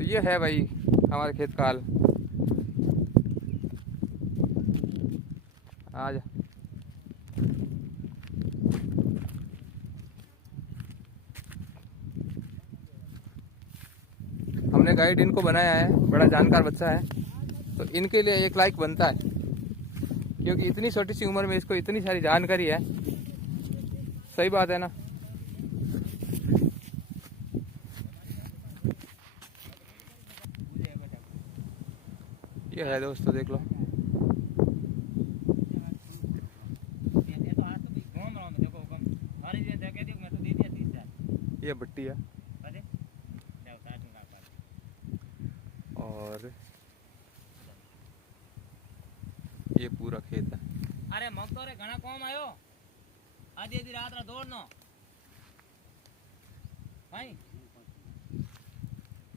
तो ये है भाई हमारे खेत का हाल। आज हमने गाइड इनको बनाया है, बड़ा जानकार बच्चा है, तो इनके लिए 1 लाइक बनता है, क्योंकि इतनी छोटी सी उम्र में इसको इतनी सारी जानकारी है। सही बात है ना। ये है दोस्तों, देख लो। ये भट्टी है और ये पूरा खेत है। अरे मग तो रे घना कम आयो आधी आधी रात रा दौड़नो भाई।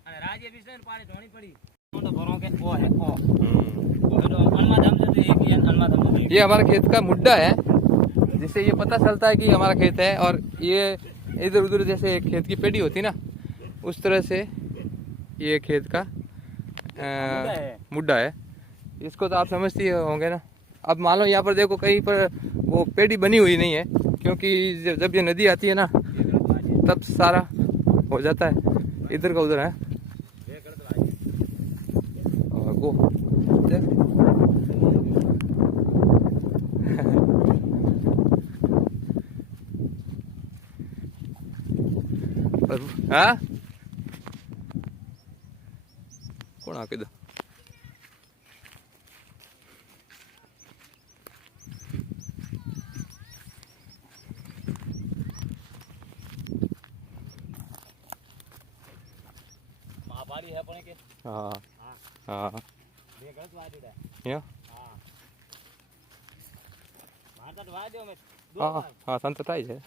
अरे राजे बिस्तर पानी ढोणी पड़ी तो भरों के वो है वो हेडो अलमादम से एक ही अलमादम। ये हमारा खेत का मुड्डा है, जिससे ये पता चलता है कि हमारा खेत है। और ये इधर उधर जैसे खेत की पेड़ी होती ना, उस तरह से ये खेत का मुड्डा है। इसको तो आप समझते होंगे ना। अब मान लो यहाँ पर देखो, कहीं पर वो पेड़ी बनी हुई नहीं है, क्योंकि जब ये नदी आती है ना तब सारा हो जाता है, इधर का उधर है। और वो हाँ कौन आके दो महापारी है अपने के। हाँ हाँ ये गलत बात है या हां मारता दवा दो मैं हाँ हाँ संतता ही है।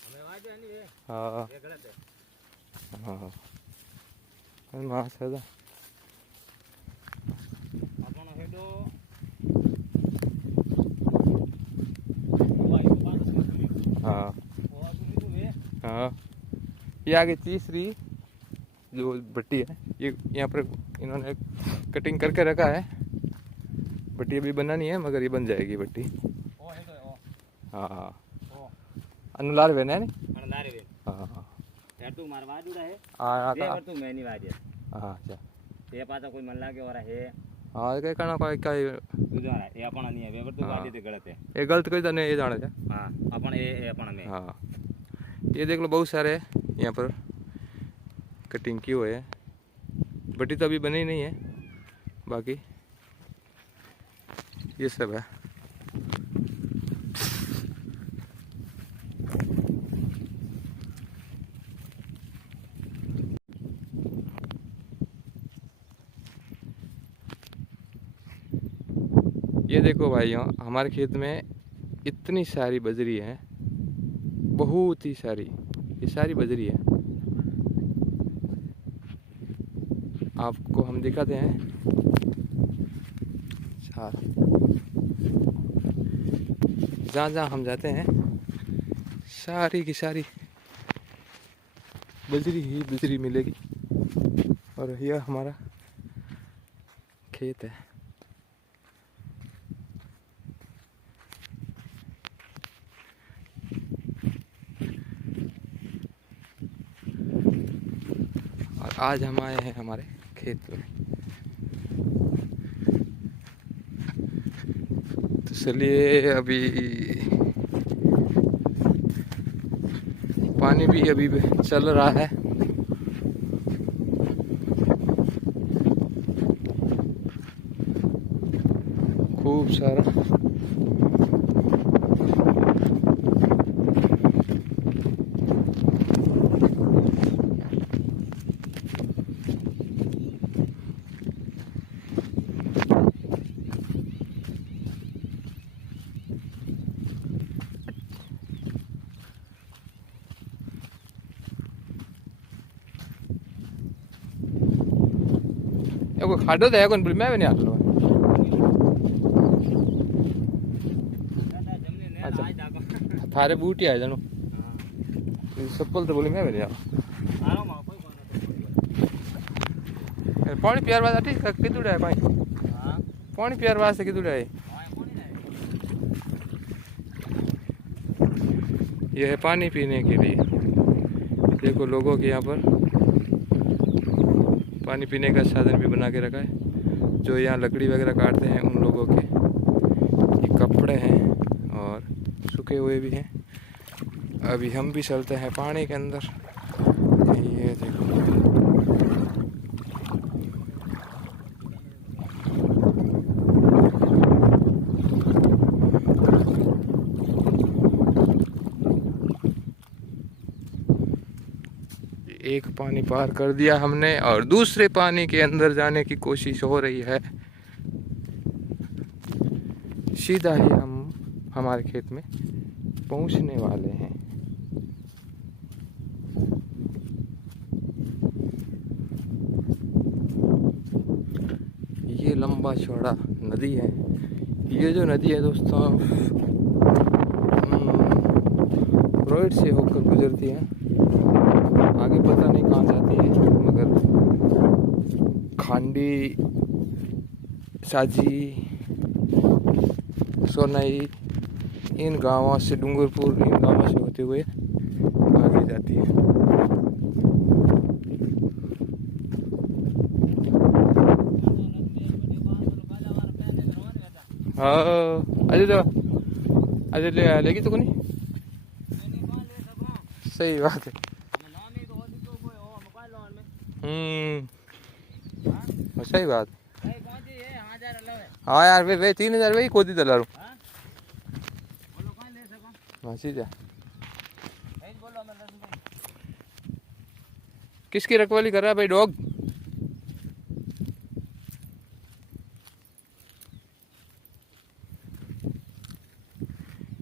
हमें वादे नहीं है। हाँ ये गलत है। हाँ मां सदा अपनो हेडो हाँ हाँ। ये आगे तीसरी जो भट्टी है, ये यहाँ पर इन्होंने कटिंग करके रखा है। भट्टी अभी बनानी है, मगर ये बन जाएगी भट्टी। हाँ अनुलार वेन है नी। हाँ यार तू मारवा दूड़ा है हाँ ये तू मैं नहीं वाजे। हाँ अच्छा ये पाता कोई मन लागे और है। हाँ कहीं करना कोई दूजा है ये अपना नहीं है वेबर तू वाजे ते गलत है। ये गलत कोई तो नहीं, ये जाने जा। हां अपन ये अपन में। हाँ ये देख लो, बहुत सारे यहाँ पर कटिंग की हुई है। भट्टी तो अभी बनी नहीं है, बाकी ये सब है। ये देखो भाइयों, हमारे खेत में इतनी सारी बजरी है, बहुत ही सारी, ये सारी बजरी है। आपको हम दिखाते हैं। जहाँ जहाँ हम जाते हैं सारी की सारी बजरी ही बजरी मिलेगी। और यह हमारा खेत है। और आज हम आए हैं हमारे खेत में, तो चलिए अभी पानी भी अभी चल रहा है। खूब सारा। कोई खाडो तो है कौन, मैं भी नहीं आता। अच्छा थारे बूटी आ जानो चप्पल तो बोली मैं भी नहीं आता। पानी प्यार वास्ते कितुड़ा है भाई? हाँ पानी प्यार वास्ते कितुड़ा है? यह है पानी पीने के लिए। देखो लोगों के यहाँ पर पानी पीने का साधन भी बना के रखा है। जो यहाँ लकड़ी वगैरह काटते हैं उन लोगों के ये कपड़े हैं और सूखे हुए भी हैं। अभी हम भी चलते हैं पानी के अंदर। ये देखो एक पानी पार कर दिया हमने और दूसरे पानी के अंदर जाने की कोशिश हो रही है। सीधा ही हम हमारे खेत में पहुंचने वाले हैं। ये लंबा चौड़ा नदी है। ये जो नदी है दोस्तों रोड से होकर गुजरती है। आगे पता नहीं कहाँ जाती है, मगर खांडी, साजी, सोनाई इन गांवों से, डूंगरपुर इन गांवों से होते हुए आगे जाती है। हाँ अजय लेगी तो नहीं। सही बात है। सही बात। हाँ यार वे 3000 वही कोदी दला रू। हाँ सीधा। किसकी रखवाली कर रहा है भाई डॉग?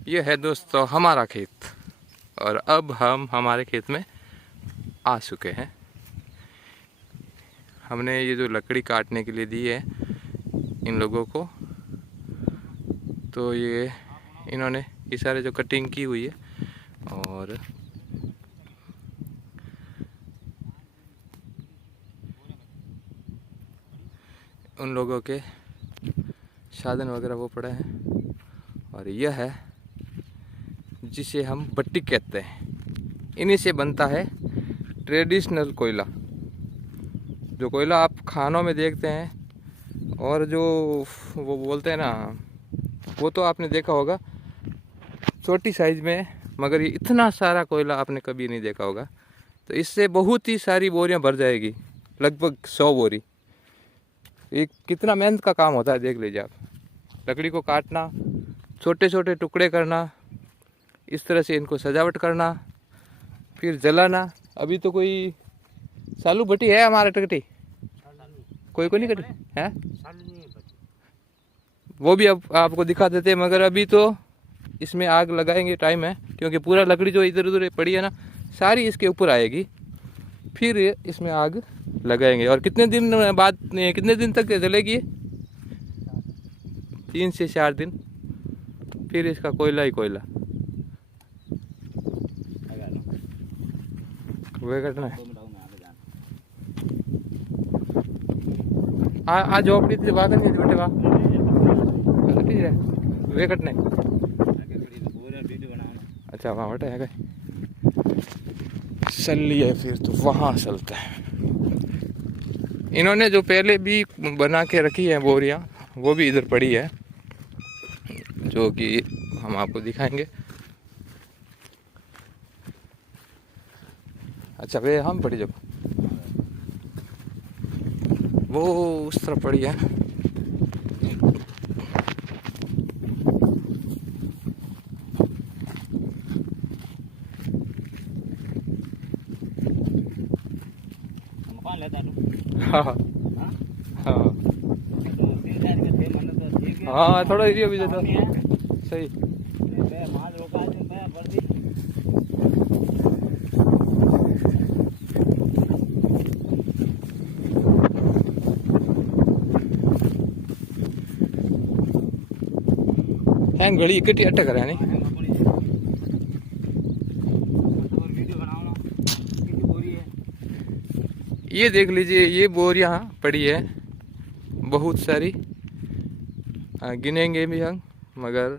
ये है दोस्तों हमारा खेत और अब हम हमारे खेत में आ चुके हैं। हमने ये जो लकड़ी काटने के लिए दी है इन लोगों को, तो ये इन्होंने ये सारे जो कटिंग की हुई है और उन लोगों के साधन वगैरह वो पड़े हैं। और यह है जिसे हम भट्टी कहते हैं। इन्हीं से बनता है ट्रेडिशनल कोयला। जो कोयला आप खानों में देखते हैं और जो वो बोलते हैं ना, वो तो आपने देखा होगा छोटी साइज में, मगर ये इतना सारा कोयला आपने कभी नहीं देखा होगा। तो इससे बहुत ही सारी बोरियां भर जाएगी, लगभग 100 बोरी। ये कितना मेहनत का काम होता है देख लीजिए आप। लकड़ी को काटना, छोटे छोटे टुकड़े करना, इस तरह से इनको सजावट करना, फिर जलाना। अभी तो कोई सालू भट्टी है हमारा टकटी, कोई को नहीं कटी है, वो भी अब आपको दिखा देते हैं। मगर अभी तो इसमें आग लगाएंगे, टाइम है, क्योंकि पूरा लकड़ी जो इधर उधर पड़ी है ना सारी इसके ऊपर आएगी, फिर इसमें आग लगाएंगे। और कितने दिन बाद, कितने दिन तक जलेगी? 3 से 4 दिन, फिर इसका कोयला ही कोयला। वे कटना है आ झोपड़ी से बात नहीं बेटे वाह वे कटने। अच्छा वहाँ बटे है चल लिए, फिर तो वहाँ चलता है। इन्होंने जो पहले भी बना के रखी है बोरियां, वो भी इधर पड़ी है, जो कि हम आपको दिखाएंगे। अच्छा वे हम पड़ी जब वो उस तरफ पड़ी है। हाँ हाँ हाँ थोड़ा एरिया भी देता सही। हैं घड़ी इकट्ठी अटक रहा है नहीं। ये देख लीजिए, ये बोरियां पड़ी है बहुत सारी, गिनेंगे भी हम, मगर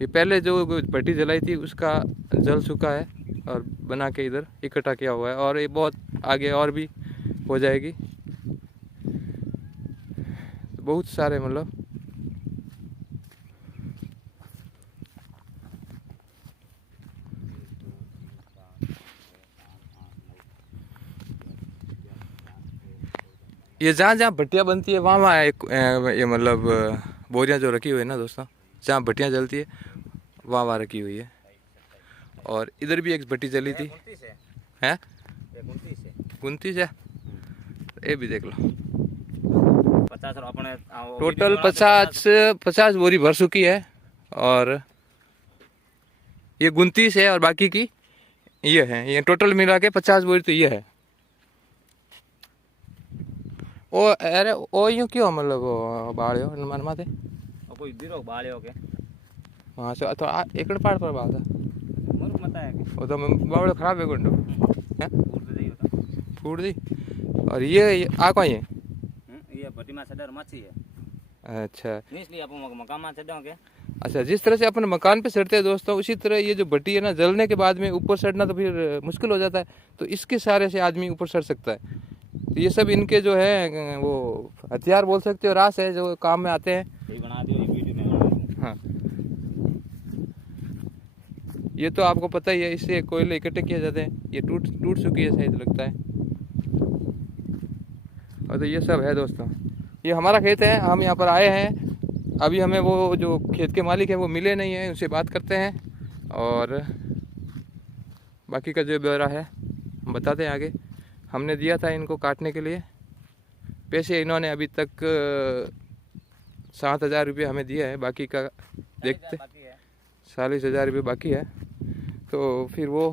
ये पहले जो भट्टी जलाई थी उसका जल चुका है और बना के इधर इकट्ठा किया हुआ है, और ये बहुत आगे और भी हो जाएगी, बहुत सारे मतलब। ये जहाँ जहाँ भट्टियाँ बनती है वहाँ वहाँ ये मतलब बोरियाँ जो रखी हुई है ना दोस्तों, जहाँ भट्टियाँ जलती है वहाँ वहाँ रखी हुई है। और इधर भी एक भट्टी जली थी, है 29 है, ये भी देख लो। 50 अपने टोटल 50 बोरी भर चुकी है, और ये 29 है, और बाकी की ये है, ये टोटल मिला के 50 बोरी तो ये है। ओ अरे ओ यूं क्यों मतलब बाड़ियो मन माथे कोई दिरो बाळ्यो के हां से तो एकड़ पाड़ पर बात है मोर मता है वो तो बावड़ो खराब है गुंडो हैं फूट दे होता फूट दी। और ये आ कौन है? ये भट्टी में सडर मच्छी है। अच्छा, इसलिए अपन मकान में चढ़ोगे। अच्छा, जिस तरह से अपन मकान पे चढ़ते हैं दोस्तों, उसी तरह ये जो भट्टी है ना, जलने के बाद में ऊपर चढ़ना तो फिर मुश्किल हो जाता है, तो इसके सहारे से आदमी ऊपर चढ़ सकता है। तो ये सब इनके जो है वो हथियार बोल सकते हो, रास है जो काम में आते हैं। बना दियो ये वीडियो में। हाँ, ये तो आपको पता ही है, इससे कोयले इकट्ठे किए जाते हैं। ये टूट चुकी है शायद लगता है। और तो ये सब है दोस्तों, ये हमारा खेत है, हम यहाँ पर आए हैं। अभी हमें वो जो खेत के मालिक है वो मिले नहीं हैं, उनसे बात करते हैं और बाकी का जो ब्यौरा है हम बताते हैं आगे। हमने दिया था इनको काटने के लिए पैसे, इन्होंने अभी तक 7,000 रुपये हमें दिया है, बाकी का देखते 40,000 रुपये बाकी है। तो फिर वो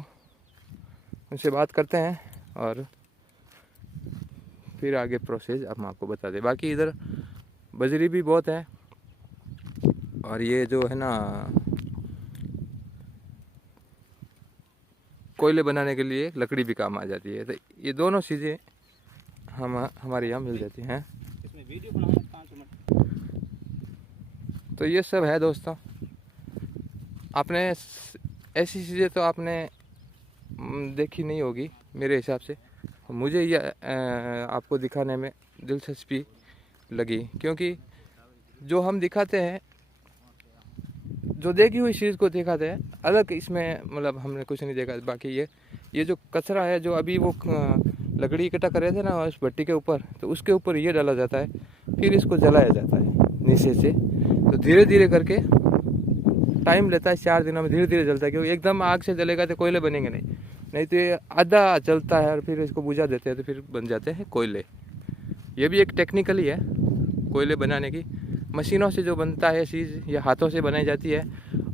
उनसे बात करते हैं और फिर आगे प्रोसेस हम आपको बता दें। बाकी इधर बजरी भी बहुत है, और ये जो है ना कोयले बनाने के लिए लकड़ी भी काम आ जाती है। तो ये दोनों चीज़ें हमारे यहाँ मिल जाती हैं। इसमें वीडियो बनाना 5 मिनट। तो ये सब है दोस्तों, आपने ऐसी चीज़ें तो आपने देखी नहीं होगी मेरे हिसाब से। मुझे ये आपको दिखाने में दिलचस्पी लगी, क्योंकि जो हम दिखाते हैं, जो देखी हुई चीज़ को दिखाते हैं, अलग इसमें मतलब हमने कुछ नहीं देखा। बाकी ये जो कचरा है, जो अभी वो लकड़ी इकट्ठा कर रहे थे ना उस भट्टी के ऊपर, तो उसके ऊपर ये डाला जाता है, फिर इसको जलाया जाता है नीचे से। तो धीरे धीरे करके टाइम लेता है, 4 दिनों में धीरे धीरे जलता है, क्योंकि एकदम आग से जलेगा तो कोयले बनेंगे नहीं तो ये आधा जलता है और फिर इसको बुझा देते हैं, तो फिर बन जाते हैं कोयले। ये भी एक टेक्निकली है कोयले बनाने की। मशीनों से जो बनता है चीज़, ये हाथों से बनाई जाती है,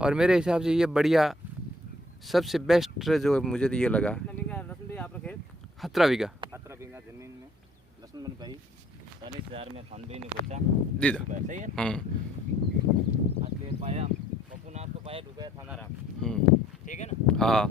और मेरे हिसाब से ये बढ़िया सबसे बेस्ट जो मुझे तो ये लगा। 17 बीघा जमीन में लहसुन बन पाई 40,000 में फंड भी नहीं पहुंचा दीदा। सही है। आज पाया पप्पू नाथ को पाया ढुका थाना राम, ठीक है ना। हाँ।